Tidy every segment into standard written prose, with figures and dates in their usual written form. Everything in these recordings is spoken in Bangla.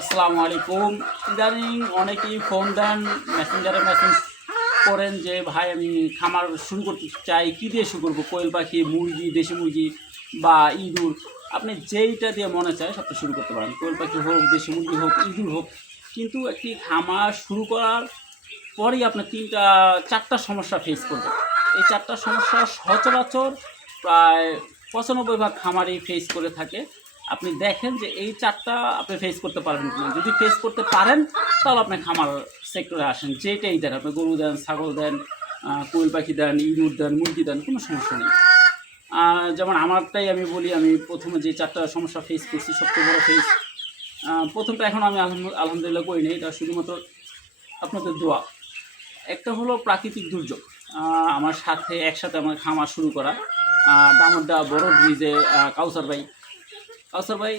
আসসালামু আলাইকুম। ইদানিং অনেকেই ফোন দেন, মেসেঞ্জারে মেসেজ করেন যে ভাই আমি খামার শুরু করতে চাই, কী দিয়ে শুরু করবো? কোয়েল পাখি, মুরগি, দেশি মুরগি বা ইঁদুর, আপনি যেইটা দিয়ে মনে চায় সবটা শুরু করতে পারেন। কোয়েল পাখি হোক, দেশি মুরগি হোক, ইঁদুর হোক। কিন্তু একটি খামার শুরু করার পরেই আপনার ৪টা সমস্যা ফেস করবেন। এই ৪টা সমস্যা সচরাচর প্রায় ৯৫ ভাগ খামারই ফেস করে থাকে। আপনি দেখেন যে এই ৪টা আপনি ফেস করতে পারবেন কিনা। যদি ফেস করতে পারেন তাহলে আপনি খামার সেক্টরে আসেন। যেটাই দেন, আপনি গরু দেন, ছাগল দেন, কোয়েল পাখি দেন, ইঁদুর দেন, মুরগি দেন, কোনো সমস্যা নেই। যেমন আমারটাই আমি বলি, আমি প্রথমে যে ৪টা সমস্যা ফেস করছি, সবচেয়ে বড় ফেস, প্রথমটা এখন আমি আলহামদুলিল্লাহ করিনি। এটা শুধুমাত্র আপনাদের দোয়া। একটা হলো প্রাকৃতিক দুর্যোগ। আমার সাথে একসাথে আমার খামার শুরু করা দামোড্ডা বড় ব্রিজে কাউসার ভাই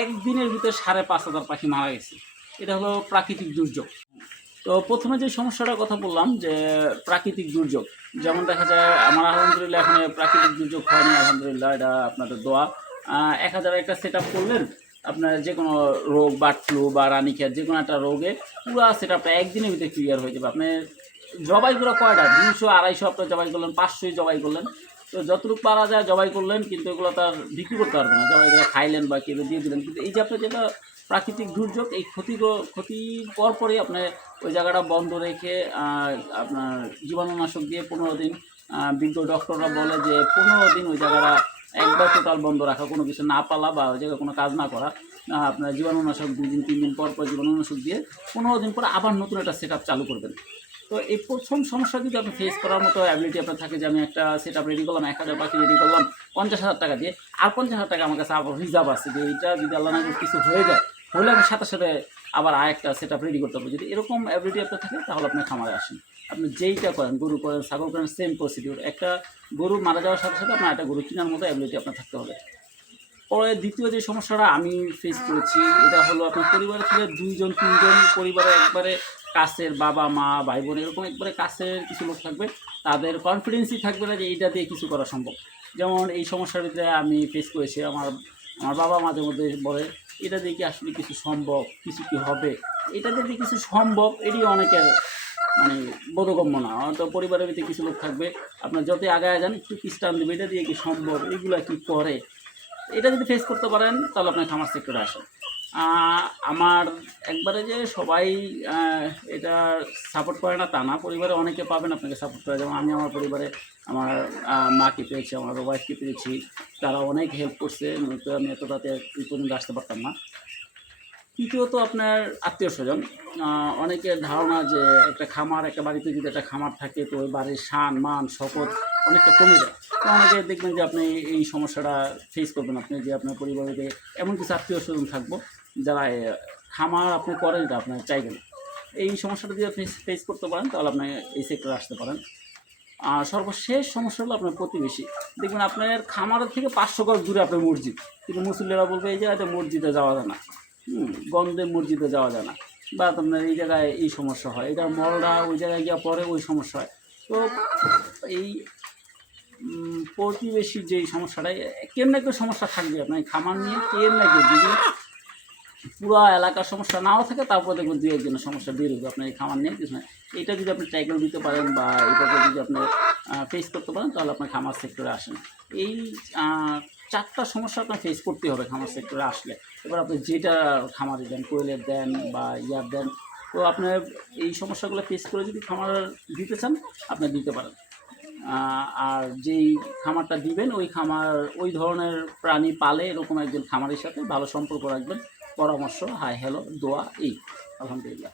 একদিনের ভিতরে ৫,৫০০ পাখি মারা গেছে। এটা হলো প্রাকৃতিক দুর্যোগ। তো প্রথমে যে সমস্যাটার কথা বললাম যে প্রাকৃতিক দুর্যোগ, যেমন দেখা যায় আমার আলহামদুলিল্লাহ এখানে প্রাকৃতিক দুর্যোগ হয়নি আলহামদুলিল্লাহ, এটা আপনাদের দোয়া। ১,০০০ একটা সেট আপ করলেন, আপনার যে কোনো রোগ, বার্ড ফ্লু বা রানীক্ষেত, যে কোনো একটা রোগে পুরো সেট আপটা একদিনের ভিতরে ক্লিয়ার হয়ে যাবে। আপনি জবাইগুলো কয়টা ২০০ ২৫০ আপনার জবাই করলেন, ৫০০ জবাই করলেন, তো যতটুকু পারা যায় জবাই করলেন, কিন্তু এগুলো তার বিক্রি করতে পারবে না। জবাই করে খাইলেন বা কেউ দিয়ে দিলেন, কিন্তু এই যে আপনার যেটা প্রাকৃতিক দুর্যোগ, এই ক্ষতির পরপরই আপনার ওই জায়গাটা বন্ধ রেখে আপনার জীবাণুনাশক দিয়ে ১৫ দিন, বিজ্ঞ ডক্টররা বলে যে ১৫ দিন ওই জায়গাটা একবার টোটাল বন্ধ রাখা, কোনো কিছু না পালা বা ওই জায়গায় কোনো কাজ না করা। আপনার জীবাণুনাশক ২ দিন ৩ দিন পর জীবাণুনাশক দিয়ে ১৫ দিন পরে আবার নতুন একটা সেট আপ চালু করবেন। তো এই প্রথম সমস্যা যদি আপনি ফেস করার মতো অ্যাবিলিটি আপনার থাকে যে আমি একটা সেট আপ রেডি করলাম, ১,০০০ পাখি রেডি করলাম ৫০,০০০ টাকা দিয়ে, আর ৫০,০০০ টাকা আমার কাছে আবার রিজার্ভ আছে যে এইটা যদি আল্লাহ না করে কিছু হয়ে যায়, হলে আমি সাথে সাথে আবার আরেকটা সেট আপ রেডি করতে হবে। যদি এরকম অ্যাবিলিটি আপনার থাকে তাহলে আপনি খামারে আসেন। আপনি যেইটা করেন, গরু করেন, ছাগল করেন, সেম প্রসিডিউর। একটা গরু মারা যাওয়ার সাথে সাথে আপনার একটা গরু কেনার মতো অ্যাবিলিটি আপনার থাকতে হবে। পরে দ্বিতীয় যে সমস্যাটা আমি ফেস করেছি, এটা হলো আপনার পরিবারের থেকে ২ জন ৩ জন পরিবারে একবারে কাছের বাবা মা ভাই বোন এরকম একবারে কাছের কিছু লোক থাকবে, তাদের কনফিডেন্সই থাকবে না যে এইটা দিয়ে কিছু করা সম্ভব। যেমন এই সমস্যার ভিতরে আমি ফেস করেছি, আমার আমার বাবা মাঝে মধ্যে বলে এটা দিয়ে কি আসলে কিছু সম্ভব, কিছু কি হবে, এটা দিয়ে কিছু সম্ভব, এটি অনেকের মানে বোধগম্য না। তো পরিবারের ভিতরে কিছু লোক থাকবে, আপনার যতই আগায় যান একটু পিস্টান দেবে, এটা দিয়ে কি সম্ভব, এগুলা কি করে। এটা যদি ফেস করতে পারেন তাহলে আপনার খামার সেক্টরে আসেন। আমার একবারে যে সবাই এটা সাপোর্ট করে না তা না, পরিবারে অনেকে পাবেন আপনাকে সাপোর্ট করে। যেমন আমি আমার পরিবারে আমার মাকে পেয়েছি, আমার ওয়াইফকে পেয়েছি, তারা অনেক হেল্প করছে, নয়তো আমি এতটাতে এই পর্যন্ত আসতে পারতাম না। তৃতীয়ত আপনার আত্মীয়স্বজন। অনেকের ধারণা যে একটা বাড়িতে যদি একটা খামার থাকে তো ওই বাড়ির শান, মান, শপথ অনেকটা কমে যায়। তো অনেকে দেখবেন যে আপনি এই সমস্যাটা ফেস করবেন, আপনি যে আপনার পরিবারে এমন কিছু আত্মীয়স্বজন থাকবো যারা খামার আপনি করেন এটা আপনার চাইবেন। এই সমস্যাটা যদি আপনি ফেস করতে পারেন তাহলে আপনি এই সেক্টরে আসতে পারেন। আর সর্বশেষ সমস্যা হলো আপনার প্রতিবেশী। দেখবেন আপনার খামারের থেকে ৫০০ গজ দূরে আপনার মসজিদ, কিন্তু মুসল্লিরা বলবে এই জায়গাতে মসজিদে যাওয়া যায় না, গন্ধে মসজিদে যাওয়া যায় না, বা আপনার এই জায়গায় এই সমস্যা হয়, এটা মলরা ওই জায়গায় গিয়ে পরে ওই সমস্যা হয়। তো এই প্রতিবেশীর যেই সমস্যাটা, কেউ না কেউ সমস্যা থাকবে আপনার খামার নিয়ে, কেউ না কেউ, যদি পুরো এলাকার সমস্যা নাও থাকে তারপর দেখবেন ২-১ জনের সমস্যা বের হবে আপনার এই খামার নিয়ে কিছু না। এটা যদি আপনি ট্যাকেল দিতে পারেন বা এটাকে যদি আপনি ফেস করতে পারেন তাহলে আপনার খামার সেক্টরে আসেন। এই ৪টা সমস্যা আপনার ফেস করতে হবে খামার সেক্টরে আসলে। এবার আপনি যেটা খামারে দেন, কোয়েলের দেন বা ইয়ার দেন, তো আপনার এই সমস্যাগুলো ফেস করে যদি খামার দিতে চান আপনি দিতে পারেন। আর যেই খামারটা দিবেন ওই খামার ওই ধরনের প্রাণী পালে এরকম একজন খামারের সাথে ভালো সম্পর্ক রাখবেন, পরামর্শ, হাই হ্যালো, দোয়া, এই আলহামদুলিল্লাহ।